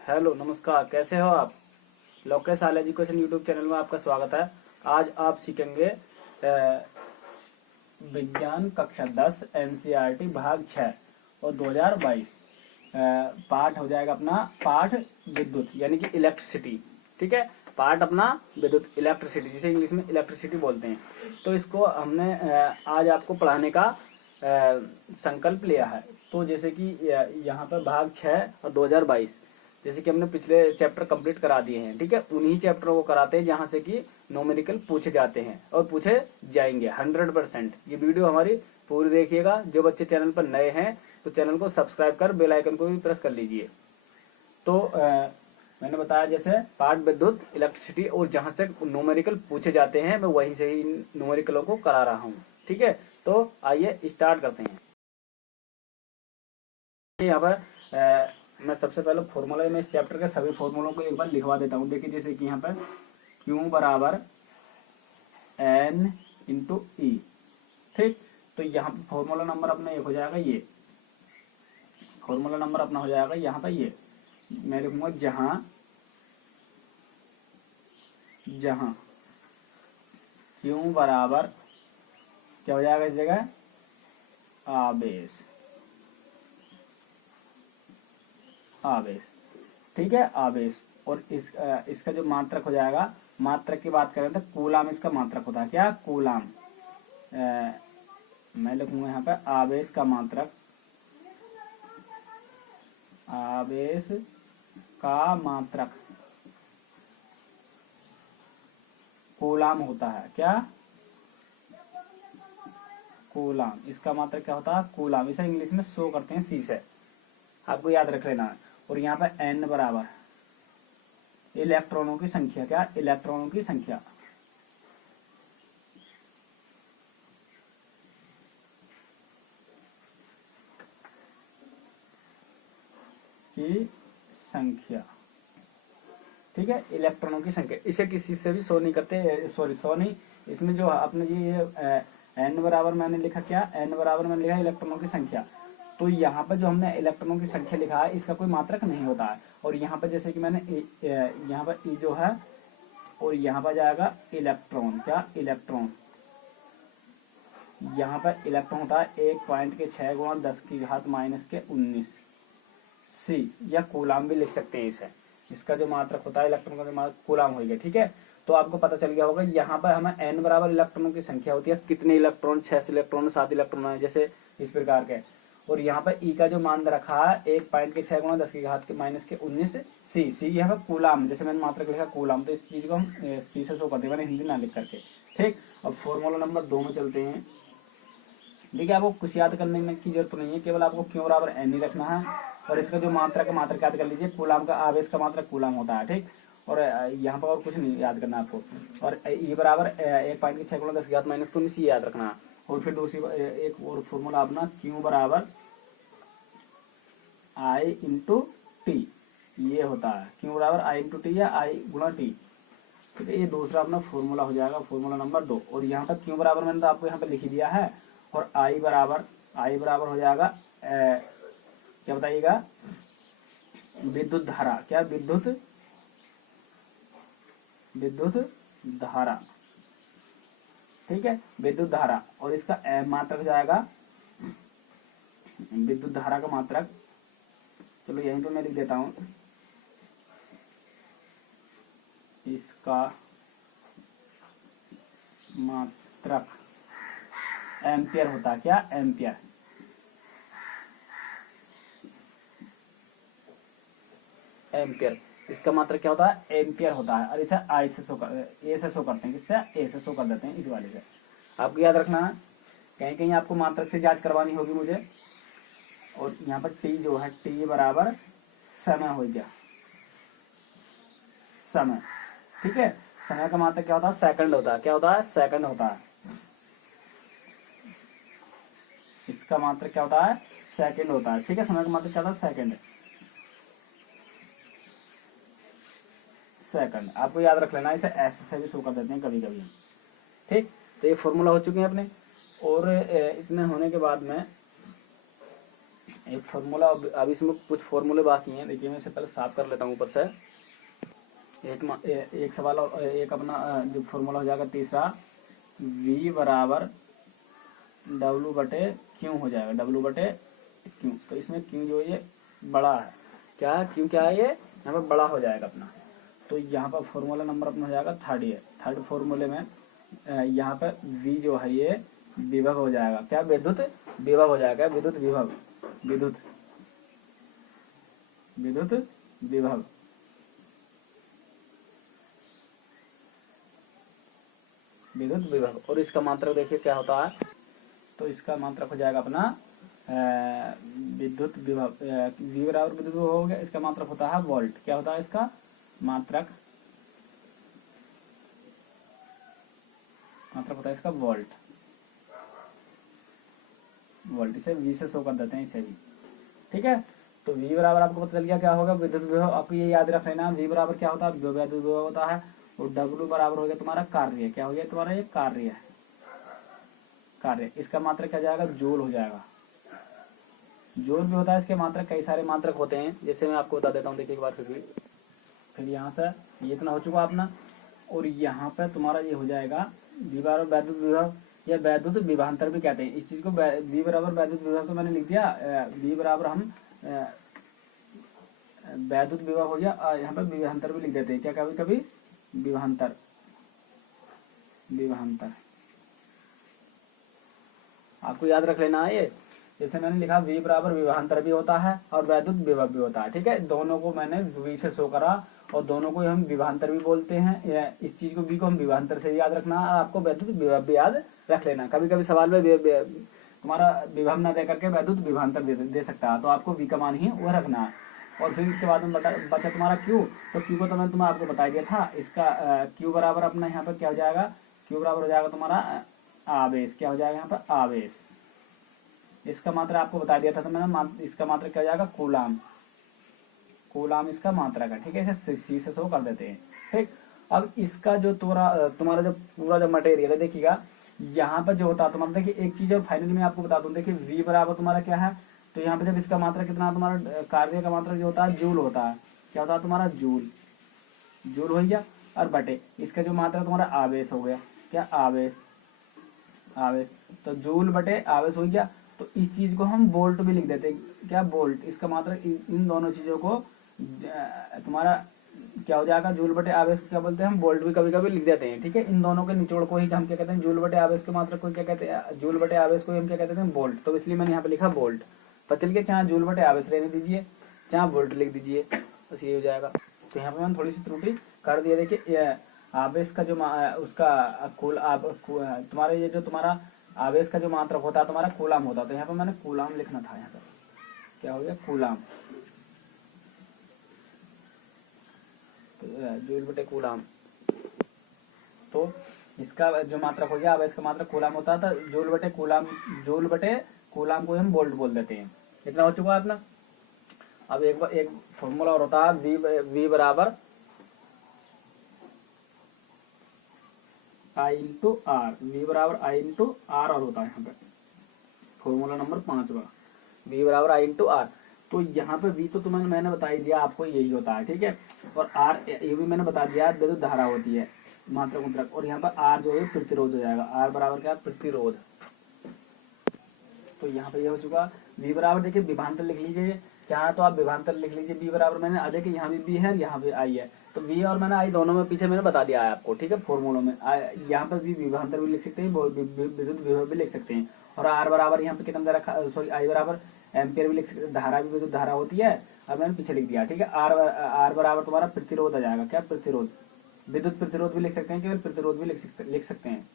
Hello नमस्कार, कैसे हो आप। लोकेश आल एजुकेशन यूट्यूब चैनल में आपका स्वागत है। आज आप सीखेंगे विज्ञान कक्षा 10 एनसीईआरटी भाग 6 और 2022। पाठ हो जाएगा अपना पाठ विद्युत यानी कि इलेक्ट्रिसिटी। ठीक है, पाठ अपना विद्युत इलेक्ट्रिसिटी, जिसे इंग्लिश में इलेक्ट्रिसिटी बोलते हैं। तो इसको हमने आज आपको पढ़ाने का संकल्प लिया है। तो जैसे कि यहाँ पर भाग 6 और 2022, जैसे कि हमने पिछले चैप्टर कंप्लीट करा दिए हैं। ठीक है, उन्हीं चैप्टरों को कराते हैं जहां से कि न्यूमेरिकल पूछे जाते हैं और पूछे जाएंगे 100%। ये वीडियो हमारी पूरी देखिएगा। जो बच्चे चैनल पर नए हैं तो चैनल को सब्सक्राइब कर बेल आइकन को भी प्रेस कर लीजिए। तो मैंने बताया जैसे पाठ विद्युत इलेक्ट्रिसिटी, और जहां से न्यूमेरिकल पूछे जाते हैं मैं वहीं से ही न्यूमेरिकलों को करा रहा हूँ। ठीक है, तो आइए स्टार्ट करते हैं। यहाँ पर मैं सबसे पहले फॉर्मूला में इस चैप्टर के सभी फॉर्मूलों को एक बार लिखवा देता हूँ। देखिए जैसे कि यहाँ पर Q बराबर N इंटू ई। ठीक, तो यहाँ पर फॉर्मूला नंबर अपना एक हो जाएगा, ये फॉर्मूला नंबर अपना हो जाएगा यहाँ पर। ये मैं लिखूंगा जहां जहां Q बराबर क्या हो जाएगा इस जगह, आवेश। आवेश, ठीक है, आवेश। और इसका जो मात्रक हो जाएगा, मात्रक की बात करें तो कूलाम इसका मात्रक होता है। क्या, कूलाम। मैं लिखूंगा यहाँ पे आवेश का मात्रक, आवेश का मात्रक कूलाम होता है। क्या, कूलाम। इसका मात्रक क्या होता है, कूलाम। इसे इंग्लिश में शो करते हैं सी से, आपको याद रख लेना है। और यहाँ पे N बराबर इलेक्ट्रॉनों की संख्या। क्या, इलेक्ट्रॉनों की संख्या। की संख्या, ठीक है, इलेक्ट्रॉनों की संख्या। इसे किसी से भी शो नहीं करते, सॉरी शो नहीं, इसमें जो आपने ये N बराबर मैंने लिखा, क्या N बराबर मैंने लिखा इलेक्ट्रॉनों की संख्या। तो यहाँ पर जो हमने इलेक्ट्रॉनों की संख्या लिखा है इसका कोई मात्रक नहीं होता है। और यहाँ पर जैसे कि मैंने यहाँ पर E जो है, और यहाँ पर जाएगा इलेक्ट्रॉन। क्या, इलेक्ट्रॉन। यहाँ पर इलेक्ट्रॉन होता है 1.6 गुणा 10 की घात -19 सी, या कूलाम भी लिख सकते हैं इसे। इसका जो मात्रक होता है इलेक्ट्रॉन का, जो मात्रक कूलाम होगा। ठीक है, तो आपको पता चल गया होगा। यहाँ पर हमें N बराबर इलेक्ट्रॉनों की संख्या होती है, कितने इलेक्ट्रॉन, 6 इलेक्ट्रॉन, 7 इलेक्ट्रॉन है, जैसे इस प्रकार के। और यहाँ पर E का जो मान रखा है 1.6 गुणा 10 की घात के -19 सी। सी यहाँ पर कूलाम, जैसे मैंने मात्रक लिखा कूलाम, तो इस चीज को हम सी से शो करते हैं, मैंने हिंदी ना लिख करके। ठीक, अब फॉर्मूला नंबर 2 में चलते हैं। देखिए आपको कुछ याद करने की जरूरत नहीं है, केवल आपको Q बराबर N ही रखना है। और इसका जो मात्रक है, मात्रक याद कर लीजिए, कूलाम का आवेश का मात्रक कूलाम होता है। ठीक, और यहाँ पर और कुछ नहीं याद करना आपको। और E बराबर 1.6 गुणा 10 की घात -19 याद रखना है। और फिर दूसरी एक और फॉर्मूला अपना Q बराबर I इंटू टी, ये होता है Q बराबर I इंटू टी या I गुणा टी। ठीक है, ये दूसरा अपना फॉर्मूला हो जाएगा, फॉर्मूला नंबर 2। और यहाँ पर Q बराबर मैंने तो आपको यहाँ पे लिख दिया है। और I बराबर हो जाएगा क्या बताइएगा, विद्युत धारा। क्या, विद्युत धारा। ठीक है, विद्युत धारा। और इसका मात्रक हो जाएगा, विद्युत धारा का मात्रक, चलो यहीं पे मैं लिख देता हूं, इसका मात्रक एम्पियर होता है। क्या, एम्पियर। एम्पियर, इसका मात्रक क्या होता है, एम्पियर होता है। और इसे आई से शो कर, ए से शो करते हैं, किससे, ए से शो कर देते हैं, इस वाले से। आपको याद रखना है, कहीं कहीं आपको मात्रक से जांच करवानी होगी मुझे। और यहाँ पर टी जो है, टी बराबर समय हो गया, समय। ठीक है, समय का मात्रक क्या होता है, सेकंड होता है। क्या होता है, सेकंड होता है। इसका मात्रक क्या होता है, सेकंड होता है। ठीक है, समय का मात्रक क्या होता है, सेकंड। सेकंड आपको याद रख लेना, इसे ऐसे से भी शो कर देते हैं कभी कभी। ठीक, तो ये फॉर्मूला हो चुके हैं अपने। और इतने होने के बाद में एक फॉर्मूला, अब इसमें कुछ फॉर्मूले बाकी हैं, देखिए मैं इसे पहले साफ कर लेता हूँ ऊपर से। एक सवाल और एक अपना जो फॉर्मूला हो जाएगा तीसरा, v बराबर W बटे क्यू हो जाएगा, W बटे क्यू। तो इसमें क्यू जो ये बड़ा है, क्या है क्यू, क्या है ये यहाँ पर बड़ा हो जाएगा अपना। तो यहाँ पर फॉर्मूला नंबर अपना हो जाएगा थर्ड। ये थर्ड फॉर्मूले में यहाँ पर v जो है ये विभव हो जाएगा, क्या विद्युत विभव हो जाएगा, विद्युत विभव, विद्युत विद्युत विभव। विद्युत विभव और इसका मात्रक देखिए क्या होता है। तो इसका मात्रक हो जाएगा अपना विद्युत विभव, v बराबर विद्युत विभव हो गया। इसका मात्रक होता है वोल्ट, क्या होता है इसका मात्रक, मात्रक होता है इसका वोल्ट, वोल्ट। इसे v से शो कर देते हैं इसे भी, ठीक है। तो v बराबर आपको पता चल गया क्या होगा, विद्युत विभव। आपको ये याद रख लेना, v बराबर क्या होता है, विद्युत विभव होता है। और W बराबर हो गया तुम्हारा कार्य, क्या हो गया तुम्हारा ये कार्य है, कार्य। इसका मात्रक क्या जाएगा, जूल हो जाएगा। जूल भी होता है, इसके मात्रक कई सारे मात्रक होते हैं, जैसे मैं आपको बता देता हूँ। देखिए एक बार फिर यहाँ से ये इतना हो चुका अपना। और यहाँ पे तुम्हारा ये हो जाएगा v बराबर वैद्युत विभव या वैद्युत विभवांतर भी कहते हैं इस चीज को। v बराबर वैद्युत विभव तो मैंने लिख दिया, v बराबर हम वैद्युत विभव हो गया, यहाँ पे विभवांतर भी लिख देते हैं, क्या कभी कभी विभवांतर, विभवांतर आपको याद रख लेना है ये। जैसे मैंने लिखा v बराबर विभवांतर भी होता है और वैद्युत विभव भी होता है, ठीक है। दोनों को मैंने v से शो करा और दोनों को हम विभवांतर भी बोलते हैं। इस चीज को v को हम विभवांतर से याद रखना है, आपको वैद्युत विभव भी याद रख लेना। कभी कभी सवाल में तुम्हारा विभव न दे करके वैद्युत विभवांतर दे सकता है, तो आपको v का मान ही वह रखना है। और फिर इसके बाद में बचा तुम्हारा q। तो q को तो मैंने तुम्हें आपको बता दिया था। इसका q बराबर अपना यहाँ पर क्या हो जाएगा, q बराबर हो जाएगा तुम्हारा आवेश, क्या हो जाएगा यहाँ पर आवेश। इसका मात्रा आपको बता दिया था, तो मैंने इसका मात्रा क्या हो जाएगा कूलाम, कूलाम इसका मात्रक है, ठीक है। इसे सी से शो कर देते हैं, ठीक। अब इसका जो तुम्हारा जो पूरा जो मटेरियल है, देखिएगा यहाँ पर जो होता है तुम्हारा, देखिए एक चीज और फाइनली मैं आपको बता दूं, देखिए v बराबर तुम्हारा क्या है। तो यहाँ पे जब इसका मात्रा कितना, तुम्हारा कार्य का मात्रा जो होता है जूल होता है, क्या होता है तुम्हारा जूल, जूल हो गया। और बटे इसका जो मात्रा तुम्हारा आवेश हो गया, क्या आवेश, आवेश। तो जूल बटे आवेश हो गया। तो इस चीज को हम वोल्ट भी लिख देते हैं, क्या वोल्ट। इसका मात्रा इन दोनों चीजों को तुम्हारा क्या हो जाएगा, जूल बटे आवेश को क्या बोलते हैं हम वोल्ट भी कभी कभी लिख देते हैं, ठीक है। इन दोनों के निचोड़ को ही हम क्या कहते हैं, जूल बटे आवेश के मात्रा को क्या कहते हैं, जूल बटे आवेश को हम क्या कहते हैं वोल्ट। तो इसलिए मैंने यहाँ पे लिखा वोल्ट। तो चलिए चाहे जूल बटे आवेश रहने दीजिए, चाहे वोल्ट लिख दीजिए, बस ये हो जाएगा। तो यहाँ पे मैंने थोड़ी सी त्रुटि कर दिया। देखिए आवेश का जो उसका कुल तुम्हारे ये जो तुम्हारा आवेश का जो मात्रक होता है तुम्हारा कूलाम होता है। तो यहाँ पे मैंने कूलाम लिखना था, यहाँ पे क्या हो गया कूलाम, जूल बटे कूलाम। तो इसका जो मात्रक हो गया आवेश का मात्रक कूलाम होता था, जूल बटे कूलाम, जूल बटे कूलाम को हम वोल्ट बोल देते हैं। इतना हो चुका है अपना। अब एक फॉर्मूला और होता है v बराबर I इंटू आर, v बराबर I इंटू आर और होता है यहाँ पे फॉर्मूला नंबर 5वां, v बराबर I इंटू आर। तो यहाँ पे v तो तुम्हें मैंने बता ही दिया आपको यही होता है, ठीक है। और r ये भी मैंने बता दिया विद्युत धारा होती है, मात्रक मुद्रक। और यहाँ पर r जो है प्रतिरोध हो जाएगा, r बराबर क्या प्रतिरोध। तो यहाँ पे ये हो चुका। v बराबर देखिए विभवांतर लिख लीजिए, चाहे तो आप विभवांतर लिख लीजिए। v बराबर मैंने देखिए यहाँ भी v है, यहाँ पे i है। तो v और मैंने i दोनों में पीछे मैंने बता दिया है आपको, ठीक है। फॉर्मूलों में यहाँ पे v विभवांतर भी लिख सकते हैं, विद्युत विभव भी लिख सकते हैं। और r बराबर यहाँ पे कितना दे रखा, सॉरी i बराबर एम्पियर भी लिख सकते हैं, धारा भी विद्युत धारा होती है। अब मैंने पीछे लिख दिया, ठीक है। r बराबर तुम्हारा प्रतिरोध आ जाएगा, क्या प्रतिरोध, विद्युत प्रतिरोध भी लिख सकते हैं, केवल प्रतिरोध भी लिख सकते हैं,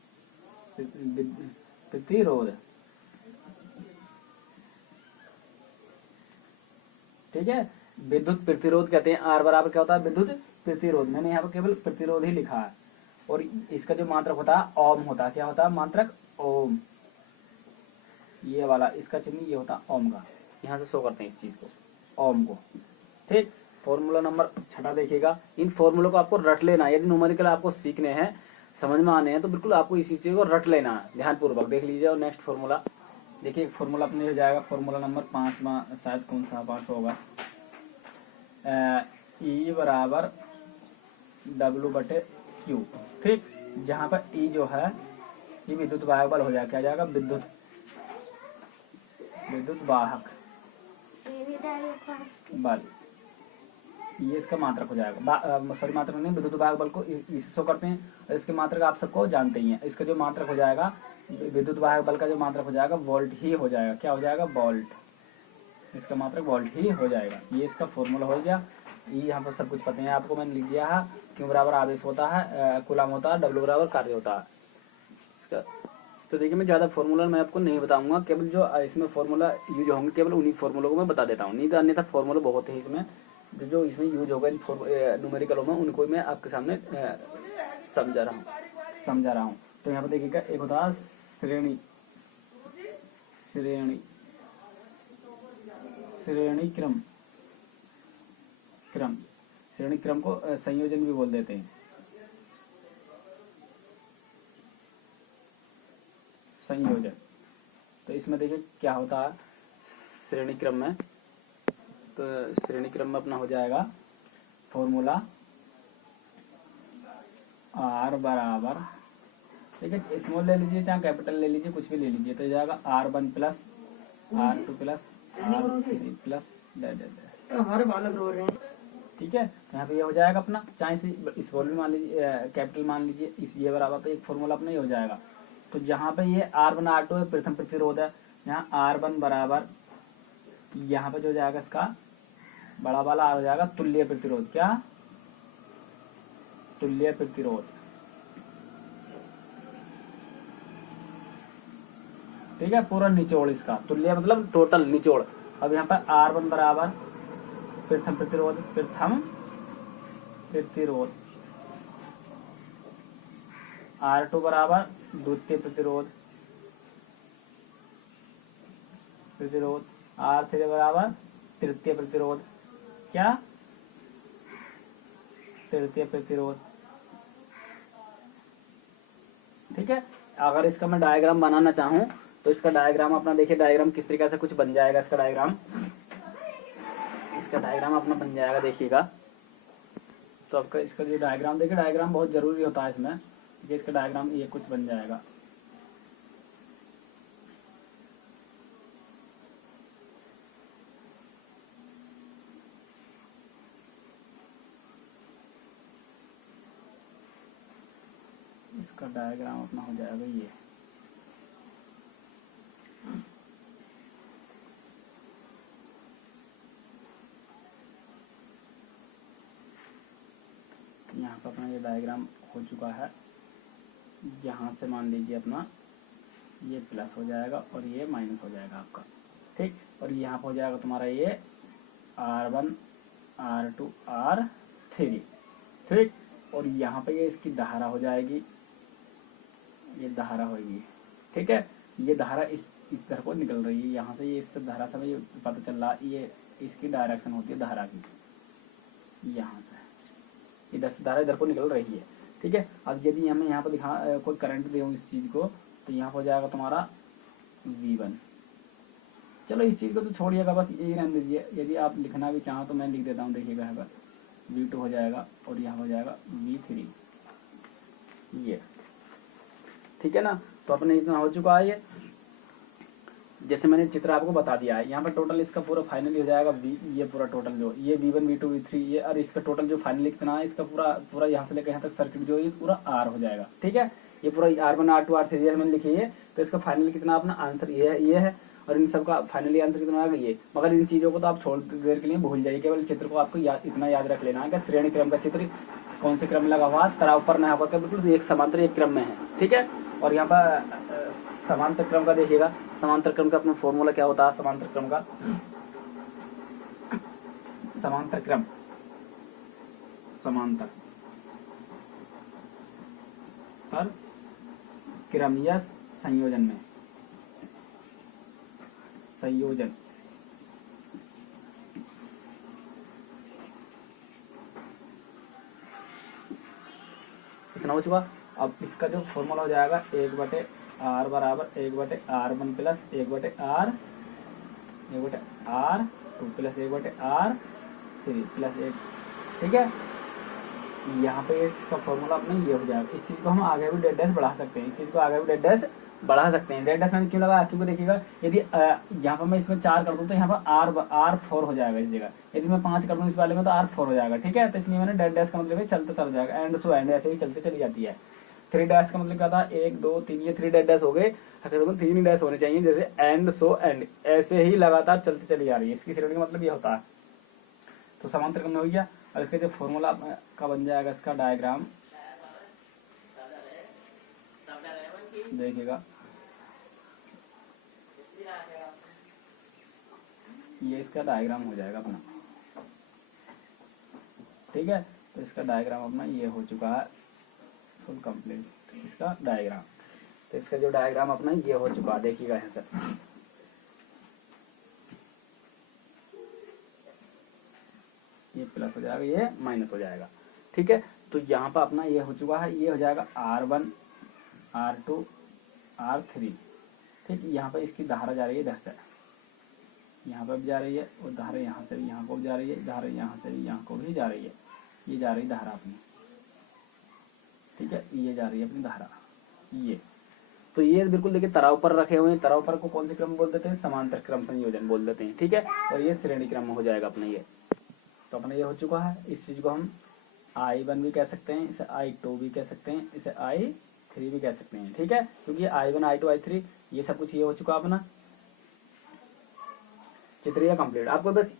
प्रतिरोध, ठीक है। विद्युत प्रतिरोध कहते हैं। r बराबर क्या होता है विद्युत प्रतिरोध, मैंने यहाँ पर केवल प्रतिरोध ही लिखा है। और इसका जो मात्रक होता है ओम होता है, क्या होता है मात्रक ओम, ये वाला इसका चिन्ह ये होता है ओम का। यहाँ से शो करते हैं इस चीज को, ओम को, ठीक। फॉर्मूला नंबर 6 देखिएगा। इन फॉर्मूलों को आपको रट लेना है, यदि न्यूमेरिकल आपको सीखने हैं, समझ में आने हैं, तो बिल्कुल आपको इसी चीज को रट लेना है ध्यानपूर्वक। देख लीजिए। और नेक्स्ट फॉर्मूला देखिए फॉर्मूला अपने हो जाएगा, फॉर्मूला नंबर 5 शायद कौन सा 5 होगा, ई बराबर W/Q। ठीक, जहाँ पर ई जो है ये विद्युत वाहक बल हो जाएगा, क्या जाएगा, विद्युत वाहक बल, ये इसका मात्रक हो जाएगा। सॉरी मात्रक नहीं, विद्युत वाहक बल को इससे शो करते हैं, और इसके मात्रक आप सबको जानते ही हैं। इसका जो मात्रक हो जाएगा, विद्युत वाहक बल का जो मात्रक हो जाएगा वोल्ट ही हो जाएगा, क्या हो जाएगा, वोल्ट। इसका मात्रक वोल्ट ही हो जाएगा। ये इसका फॉर्मूला हो गया। ये यहाँ पर सब कुछ पता है आपको, मैंने लिख दिया है। क्यू बराबर आवेश होता है, कूलम होता है, डब्ल्यू बराबर कार्य होता है इसका। तो देखिए मैं ज़्यादा फॉर्मूला मैं आपको नहीं बताऊंगा, केवल जो इसमें फॉर्मूला यूज होंगे केवल उन्हीं फॉर्मूलों को मैं बता देता हूँ, नहीं तो अन्यथा फॉर्मूला बहुत है इसमें, जो इसमें यूज होगा न्यूमेरिकलों में, उनको मैं आपके सामने समझा रहा हूँ। तो यहाँ पर देखिएगा, एक होता है श्रेणी क्रम को संयोजन भी बोल देते हैं, संयोजन। तो इसमें देखिए क्या होता है श्रेणी क्रम में, तो श्रेणी क्रम में अपना हो जाएगा फॉर्मूला R बराबर, ठीक है, स्मॉल ले लीजिए चाहे कैपिटल ले लीजिए, कुछ भी ले लीजिए, तो हो जाएगा R1 plus R2 plus R3 plus हमारे बालक रो रहे हैं। ठीक है, तो यहाँ पे ये हो जाएगा अपना, चाहे इस वॉल्यूम मान लीजिए, कैपिटल मान लीजिए, इस ये बराबर, तो एक फॉर्मूला अपना ही हो जाएगा। तो जहाँ पे ये R1 R2 है, प्रथम प्रतिरोध है, यहाँ R1 बराबर, यहाँ पे जो हो जाएगा इसका बड़ा वाला हो जाएगा तुल्य प्रतिरोध, क्या, तुल्य प्रतिरोध। ठीक है, पूरा निचोड़ इसका, तुल्य मतलब टोटल निचोड़। अब यहाँ पर R1 बराबर प्रथम प्रतिरोध, R2 बराबर द्वितीय प्रतिरोध, R3 बराबर तृतीय प्रतिरोध, क्या, तृतीय प्रतिरोध। ठीक है, अगर इसका मैं डायग्राम बनाना चाहूं तो इसका डायग्राम अपना देखिए, डायग्राम किस तरीके से कुछ बन जाएगा। इसका डायग्राम अपना बन जाएगा, देखिएगा। तो आपका इसका जो डायग्राम देखिए, डायग्राम बहुत जरूरी होता है इसमें, देखिए इसका डायग्राम ये कुछ बन जाएगा। इसका डायग्राम अपना हो जाएगा ये, यहाँ पर अपना ये डायग्राम हो चुका है। यहाँ से मान लीजिए अपना ये प्लस हो जाएगा और ये माइनस हो जाएगा आपका, ठीक। और यहाँ पर हो जाएगा तुम्हारा ये R1 R2 R3, ठीक। और यहाँ पे ये इसकी धारा हो जाएगी, ये धारा होगी, ठीक है। ये धारा इस तरह को निकल रही है, यहाँ से ये इससे धारा से ये पता चल रहा, ये इसकी डायरेक्शन होती है धारा की, यहाँ से इधर से धारा इधर को निकल रही है, ठीक है। अब यदि हमें यहाँ पर दिखा कोई करंट दे इस चीज को, तो यहाँ हो जाएगा तुम्हारा V1। चलो इस चीज को तो छोड़िएगा, बस यही रहने दीजिए। यदि आप लिखना भी चाहो तो मैं लिख देता हूँ, देखिएगा यहाँ पर V2 हो जाएगा और यहाँ हो जाएगा V3, ये ठीक है ना। तो अपने इतना हो चुका है। ये जैसे मैंने चित्र आपको बता दिया है, यहाँ पर टोटल इसका पूरा फाइनली हो जाएगा ये पूरा टोटल जो ये V1 V2 V3 ये, और इसका टोटल जो फाइनली कितना है, इसका पूरा यहाँ से लेकर यहाँ तक सर्किट जो है पूरा R हो जाएगा, ठीक है। ये पूरा R1 R2 R3 ये मैंने लिखी है, तो इसका फाइनली कितना अपना आंसर ये है, और इन सबका फाइनली आंसर कितना आ गया ये। मगर इन चीजों को तो आप थोड़ी देर के लिए भूल जाइए, केवल चित्र को आपको इतना याद रख लेना है कि श्रेणी क्रम का चित्र कौन से क्रम में लगा हुआ, तरा ऊपर ना होकर बिल्कुल एक समांतर एक क्रम में है, ठीक है। और यहाँ पर समांतर क्रम का देखिएगा, समांतर क्रम का अपना फॉर्मूला क्या होता है, समांतर क्रम का, समांतर क्रम, समांतर और क्रम या संयोजन में, संयोजन इतना हो चुका। अब इसका जो फॉर्मूला हो जाएगा 1/4 आर बराबर 1/r1 plus 1/r2 plus 1/r3 plus 1। ठीक है, यहाँ पे इसका फॉर्मूला अपना ये हो जाएगा। इस चीज को हम आगे भी डेड डैश बढ़ा सकते हैं, इस चीज को आगे भी डेड डैश बढ़ा सकते हैं। डेड डैश मैंने क्यों लगा, क्योंकि देखिएगा यदि यहाँ पर मैं इसमें 4 कर दूँ तो यहाँ पर R4 हो जाएगा इस जगह, यदि मैं 5 कर दूँ इस वाले में तो R4 हो जाएगा। ठीक है, तो इसलिए मैंने डेड डैश का मतलब चलते चल जाएगा, एंड सो एंड ऐसे ही चलते चली जाती है। 3 डैश का मतलब क्या था, 1 2 3, ये 3 डेड डैश हो गए, 3 डैश होने चाहिए, जैसे एंड सो एंड ऐसे ही लगातार चलती चली जा रही है। इसकी श्रेणी का मतलब ये होता है। तो समांतर क्रम में हो गया। और इसका जो फॉर्मूला का बन जाएगा, इसका डायग्राम देखिएगा, ये इसका डायग्राम हो जाएगा अपना। ठीक है, तो इसका डायग्राम अपना ये हो चुका है फुल कंप्लीट, इसका डायग्राम। तो इसका जो डायग्राम अपना ये हो चुका है, देखिएगा यहाँ से ये प्लस हो जाएगा, ये माइनस हो जाएगा। ठीक है, तो यहाँ पर अपना ये हो चुका है, ये हो जाएगा R1 R2 R3। ठीक, यहाँ पर इसकी धारा जा रही है इधर से, यहाँ पर भी जा रही है, और धारा यहाँ से भी यहाँ को भी जा रही है, धारा यहाँ से भी यहाँ को भी जा रही है, ये जा रही धारा अपनी। ठीक है, ये जा रही है अपनी धारा ये। तो ये बिल्कुल देखिए तराव पर रखे हुए हैं, तराव पर को कौन से क्रम बोल देते हैं, समांतर क्रम संयोजन बोल देते हैं। ठीक है, और ये श्रेणी क्रम हो जाएगा अपना ये। तो अपना ये हो चुका है। इस चीज को हम I1 भी कह सकते हैं, इसे I2 भी कह सकते हैं, इसे I3 भी कह सकते हैं। ठीक है, क्योंकि I1 I2 I3 ये सब कुछ ये हो चुका अपना। चित्र ये कंप्लीट। आपको बस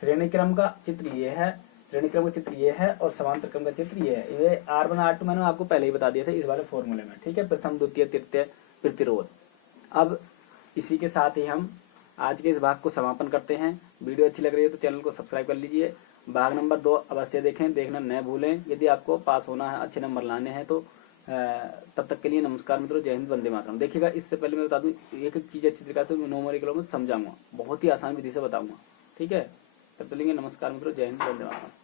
श्रेणी क्रम का चित्र ये है, श्रेणी क्रम का चित्र ये है, और समांतर क्रम का चित्र ये है। ये R1 R2 मैंने आपको पहले ही बता दिया था इस वाले फॉर्मूले में। ठीक है, प्रथम द्वितीय तृतीय प्रतिरोध। अब इसी के साथ ही हम आज के इस भाग को समापन करते हैं। वीडियो अच्छी लग रही है तो चैनल को सब्सक्राइब कर लीजिए। भाग नंबर 2 अवश्य देखें, देखना न भूलें। यदि आपको पास होना है, अच्छे नंबर लाने हैं तो तब तक के लिए नमस्कार मित्रों, जय हिंद, वंदे मातरम। देखिएगा, इससे पहले मैं बता दूं, एक एक चीज अच्छी तरीके से न्यूमेरिकल में समझाऊंगा, बहुत ही आसान विधि से बताऊंगा। ठीक है, तब तक के लिए नमस्कार मित्रों, जय हिंद, वंदे मातरम।